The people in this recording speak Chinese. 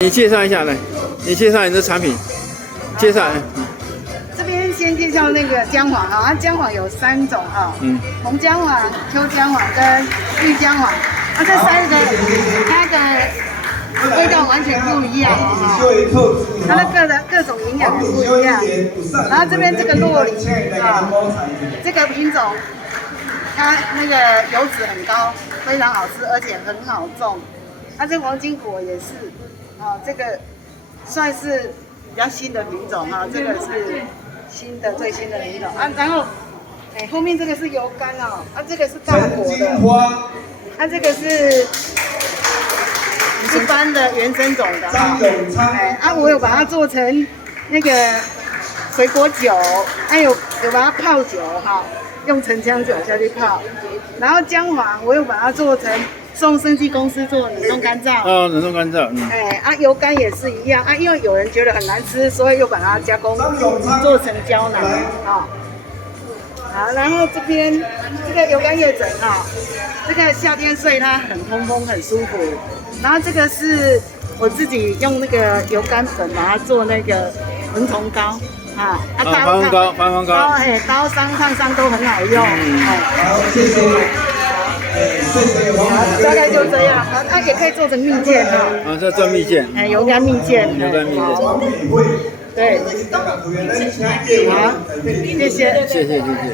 你介绍一下来，你介绍你的产品，介绍。这边先介绍那个姜黄啊，姜黄有3种哈，红姜黄、秋姜黄跟绿姜黄，这3个它的味道完全不一样哈，它的各种营养也不一样。然后这边这个洛梨啊，这个品种它那个油脂很高，非常好吃，而且很好种。它这黄金果也是，这个算是比较新的品种哈，这个是最新的品种啊。然后，后面这个是油柑哦，这个是大果的，这个是一般的原生种的哈，我有把它做成那个水果酒，有把它泡酒哈，用沉香酒下去泡。然后姜黄我有把它做成送生技公司做冷冻干燥。冷冻干燥。油柑也是一样因为有人觉得很难吃，所以又把它加工做成胶囊好，然后这边这个油柑叶枕这个夏天睡它很通风很舒服。然后这个是我自己用那个油柑粉把它做那个蚊虫膏防风膏，刀伤烫伤都很好用。好，谢谢。大概就这样，它也可以做成蜜饯这做蜜饯。油柑蜜饯。油柑蜜饯。对。好，谢谢。谢谢。